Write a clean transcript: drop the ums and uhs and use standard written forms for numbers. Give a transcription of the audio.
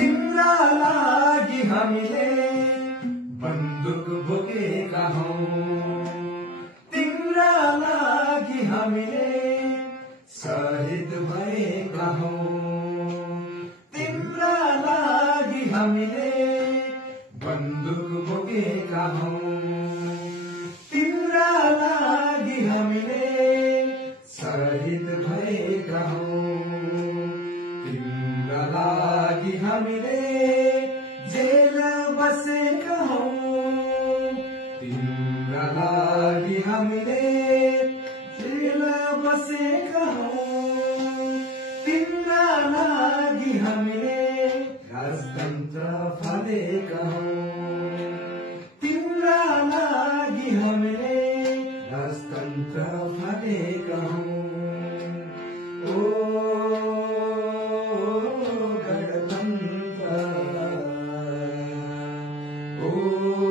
तिम्रा लागि हामीले बन्दुक बोकेका हौं, तिम्रा लागि हामीले शहीद भएका हौं, तिम्रा लागि हामीले बन्दुक बोकेका हौं, तिम्रा लागि हामीले शहीद भएका हौं, तिम्रा लागि हामीले जेल बसेका हौं, तिम्रा लागि हामीले जेल बसेका हौं, तिम्रा लागि हामीले राजतन्त्र फालेका हौं, तिम्रा लागि हामीले राजतन्त्र फालेका हौं। ओ गणतन्त्र, ओ